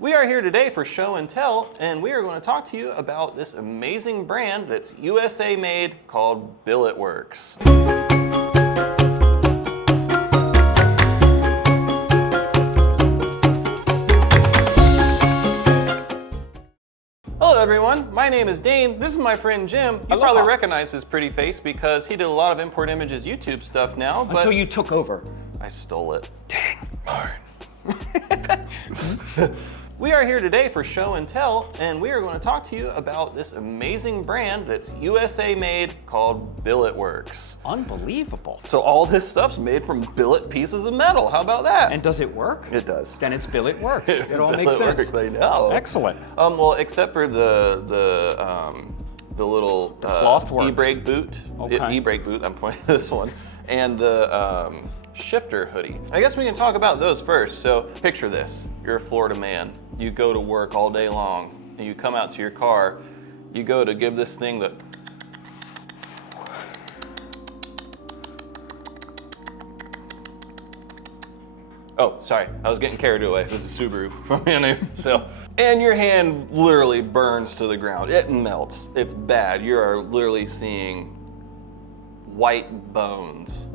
We are here today for Show and Tell, and we are going to talk to you about this amazing brand that's USA made called Billetworks. Hello everyone, my name is Dane. This is my friend Jim. You probably recognize his pretty face because he did a lot of Import Images YouTube stuff now. But until you took over. I stole it. Dang. We are here today for Show and Tell, and we are going to talk to you about this amazing brand that's USA made called Billetworks. Unbelievable. So all this stuff's made from billet pieces of metal. How about that? And does it work? It does. Then it's Billetworks. It all makes sense. I know. Excellent. Well, except for the little Clothworks. e-brake boot. Okay. E-brake boot. I'm pointing at this one, and the shifter hoodie. I guess we can talk about those first. So picture this: you're a Florida man. You go to work all day long, and you come out to your car. You go to give this thing the. Oh, sorry, I was getting carried away. This is Subaru from so. And your hand literally burns to the ground. It melts. It's bad. You are literally seeing white bones.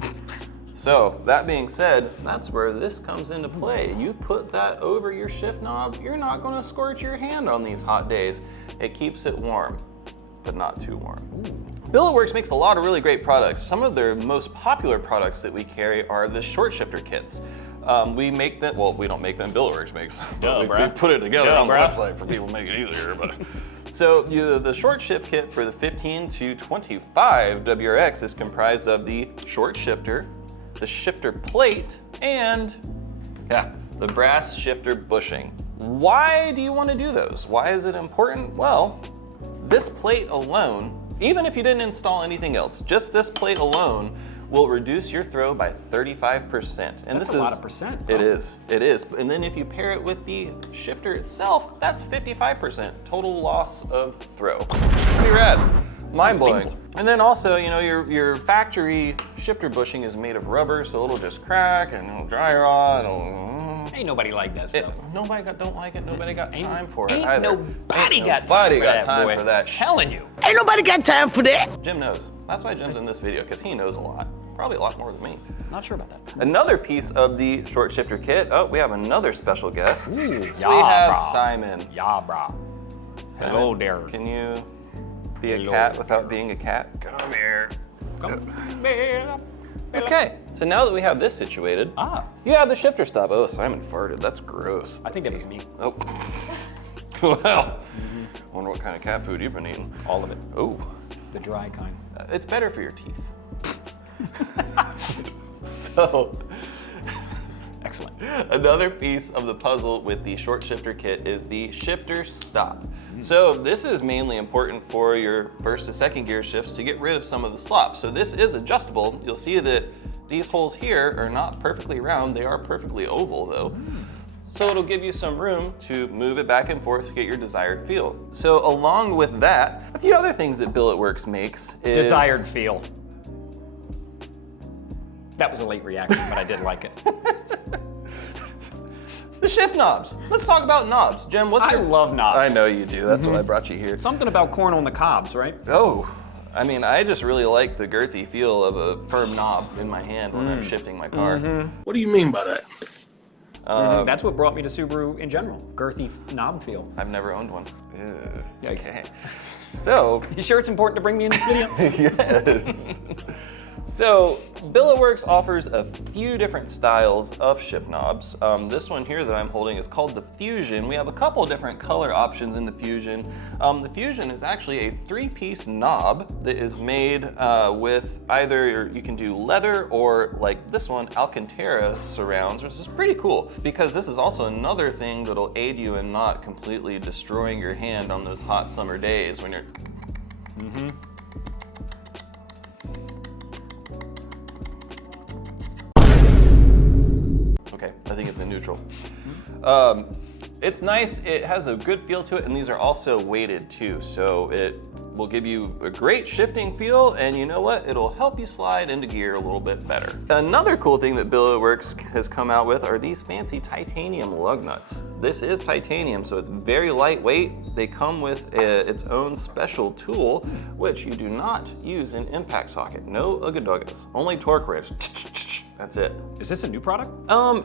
So that being said, that's where this comes into play. You put that over your shift knob, you're not gonna scorch your hand on these hot days. It keeps it warm, but not too warm. Billetworks makes a lot of really great products. Some of their most popular products that we carry are the short shifter kits. We make them, well, we don't make them, Billetworks makes them. We put it together on the website for people to make it easier. But so the short shift kit for the 15 to 25 WRX is comprised of the short shifter, the shifter plate, and the brass shifter bushing. Why do you want to do those? Why is it important? Well, this plate alone, even if you didn't install anything else, just this plate alone will reduce your throw by 35%. And that's a lot of percent. It is. And then if you pair it with the shifter itself, that's 55% total loss of throw. Pretty rad. Mind-blowing. And then also, you know, your factory shifter bushing is made of rubber, so it'll just crack and it'll dry rot. Ain't nobody like that stuff. Nobody don't like it. Nobody got time for it either. Nobody got time for that. Telling you. Ain't nobody got time for that. Jim knows. That's why Jim's in this video, because he knows a lot. Probably a lot more than me. Not sure about that. Another piece of the short shifter kit. Oh, we have another special guest. Ooh, we have brah. Simon. Yeah, brah. Hello there. Can you be a cat without being a cat? Come here. Come here. Okay, so now that we have this situated, you have the shifter stop. Oh, Simon farted. That's gross. I think that was me. Oh. Well, wonder what kind of cat food you've been eating. All of it. Oh. The dry kind. It's better for your teeth. So, excellent. Another piece of the puzzle with the short shifter kit is the shifter stop. So this is mainly important for your first to second gear shifts to get rid of some of the slop. So this is adjustable. You'll see that these holes here are not perfectly round. They are perfectly oval though. So it'll give you some room to move it back and forth to get your desired feel. So along with that, a few other things that Billetworks makes is... Desired feel. That was a late reaction, but I did like it. The shift knobs. Let's talk about knobs. Jim, what's I love knobs. I know you do. That's why I brought you here. Something about corn on the cobs, right? Oh, I mean, I just really like the girthy feel of a firm knob in my hand when I'm shifting my car. What do you mean by that? That's what brought me to Subaru in general. Girthy knob feel. I've never owned one. Yikes. Okay. So. You sure it's important to bring me in this video? Yes. So, Billetworks offers a few different styles of shift knobs. This one here that I'm holding is called the Fusion. We have a couple different color options in the Fusion. The Fusion is actually a 3-piece knob that is made with either, you can do leather or like this one, Alcantara surrounds, which is pretty cool because this is also another thing that'll aid you in not completely destroying your hand on those hot summer days when you're... Okay, I think it's a neutral. It's nice, it has a good feel to it, and these are also weighted too, so it will give you a great shifting feel, and you know what? It'll help you slide into gear a little bit better. Another cool thing that Billetworks has come out with are these fancy titanium lug nuts. This is titanium, so it's very lightweight. They come with its own special tool, which you do not use in impact socket. No ugga-duggas, only torque revs. That's it. Is this a new product?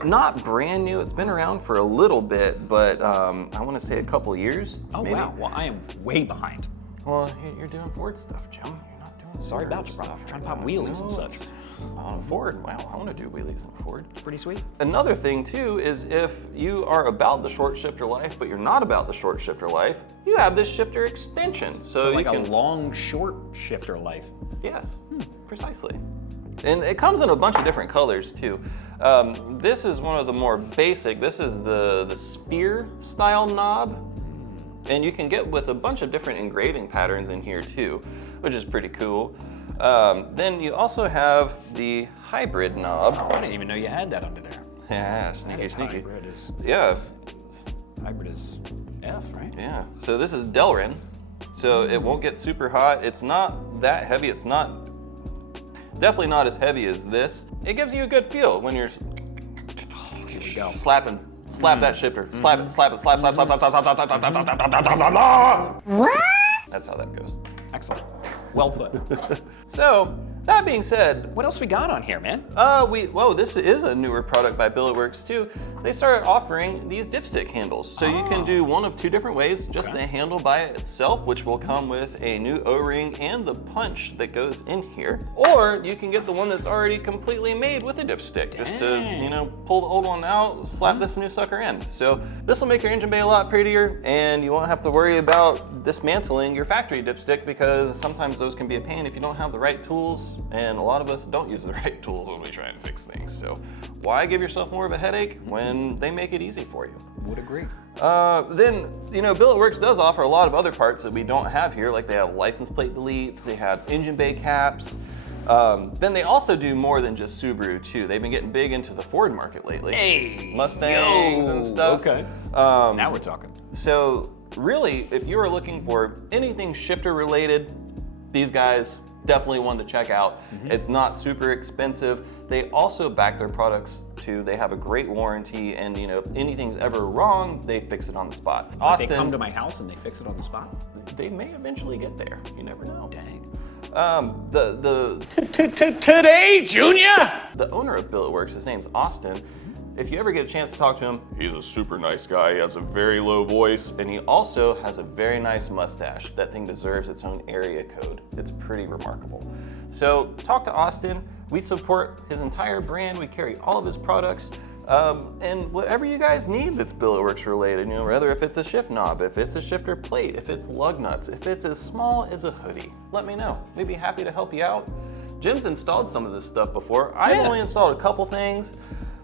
Not brand new. It's been around for a little bit, but I want to say a couple years. Oh, maybe. wow. Well, I am way behind. Well, you're doing Ford stuff, Jim. You're not doing Sorry Ford about you, bro. stuff. Trying to pop wheelies and such. Ford. Wow, I want to do wheelies on Ford. It's pretty sweet. Another thing too is if you are about the short shifter life, but you're not about the short shifter life, you have this shifter extension. So like you can, a long, short shifter life. Yes, precisely. And it comes in a bunch of different colors too. This is one of the more basic. This is the spear style knob. And you can get with a bunch of different engraving patterns in here too, which is pretty cool. Then you also have the hybrid knob. Oh, I didn't even know you had that under there. Yeah, That sneaky, is sneaky. hybrid. Yeah, Hybrid is F, right? yeah. So this is Delrin, so it won't get super hot. It's not that heavy. It's definitely not as heavy as this. It gives you a good feel when you're Here we go. slapping. Slap that shifter. Slap it, slap it, slap, slap, slap, slap, slap, slap, slap, slap, slap, slap, slap, slap, slap. What? That's how that goes. Excellent. Well put. So, that being said, What else we got on here, man? whoa, this is a newer product by Billetworks too. They started offering these dipstick handles. So you can do one of two different ways, just the handle by itself, which will come with a new O-ring and the punch that goes in here. Or you can get the one that's already completely made with a dipstick, just to, you know, pull the old one out, slap this new sucker in. So this will make your engine bay a lot prettier, and you won't have to worry about dismantling your factory dipstick, because sometimes those can be a pain if you don't have the right tools, and a lot of us don't use the right tools when we try to fix things. So why give yourself more of a headache when they make it easy for you? Would agree. Then, you know, Billetworks does offer a lot of other parts that we don't have here, like they have license plate deletes, they have engine bay caps. Then they also do more than just Subaru too. They've been getting big into the Ford market lately. Hey, Mustangs and stuff. Okay. Now we're talking. So really, if you are looking for anything shifter related, these guys definitely one to check out. It's not super expensive. They also back their products too. They have a great warranty, and you know, if anything's ever wrong, they fix it on the spot. Like Austin, they come to my house and they fix it on the spot? they may eventually get there. You never know. Dang. Today, Junior! The owner of Billetworks, his name's Austin. If you ever get a chance to talk to him, he's a super nice guy. He has a very low voice, and he also has a very nice mustache. That thing deserves its own area code. It's pretty remarkable. So talk to Austin. We support his entire brand. We carry all of his products. And whatever you guys need that's Billetworks related, you know, whether if it's a shift knob, if it's a shifter plate, if it's lug nuts, if it's as small as a hoodie, let me know. We'd be happy to help you out. Jim's installed some of this stuff before. I've only installed a couple things,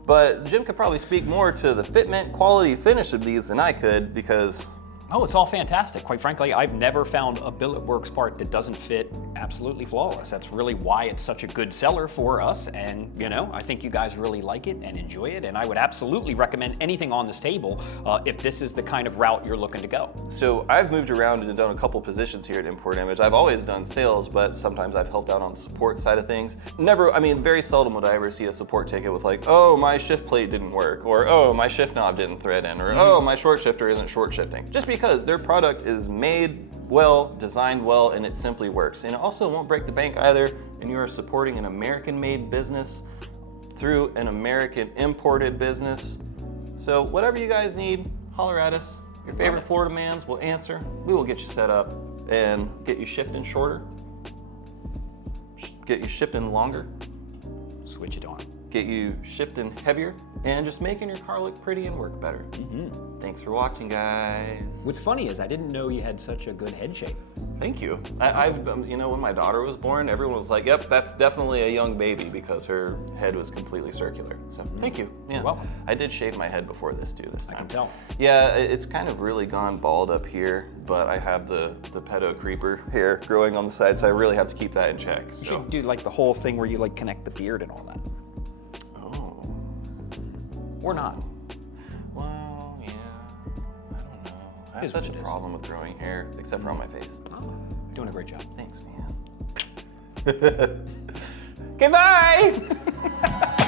but Jim could probably speak more to the fitment, quality, finish of these than I could, because Oh, it's all fantastic. Quite frankly, I've never found a Billetworks part that doesn't fit absolutely flawless. That's really why it's such a good seller for us. And, you know, I think you guys really like it and enjoy it. And I would absolutely recommend anything on this table if this is the kind of route you're looking to go. So I've moved around and done a couple positions here at Import Image. I've always done sales, but sometimes I've helped out on the support side of things. Never, I mean, very seldom would I ever see a support ticket with like, oh, my shift plate didn't work, or oh, my shift knob didn't thread in, or oh, my short shifter isn't short shifting. Just because their product is made well, designed well, and it simply works. And it also won't break the bank either, and you are supporting an American-made business through an American imported business. So whatever you guys need, holler at us. Your favorite Florida mans will answer. We will get you set up and get you shifting shorter, get you shifting longer, Switch it on. get you shifting heavier, and just making your car look pretty and work better. Thanks for watching, guys. What's funny is I didn't know you had such a good head shape. Thank you. I've, you know, when my daughter was born, everyone was like, yep, that's definitely a young baby because her head was completely circular. So thank you. Yeah. You're welcome. I did shave my head before this too this time. I can tell. Yeah, it's kind of really gone bald up here, but I have the pedo creeper hair growing on the side, so I really have to keep that in check. You So. should do like the whole thing where you like connect the beard and all that. Oh. Or not. Well, yeah. I don't know. I have Is such what a it is. problem with growing hair, except for on my face. Oh, Doing a great job. Thanks, man. Okay, bye!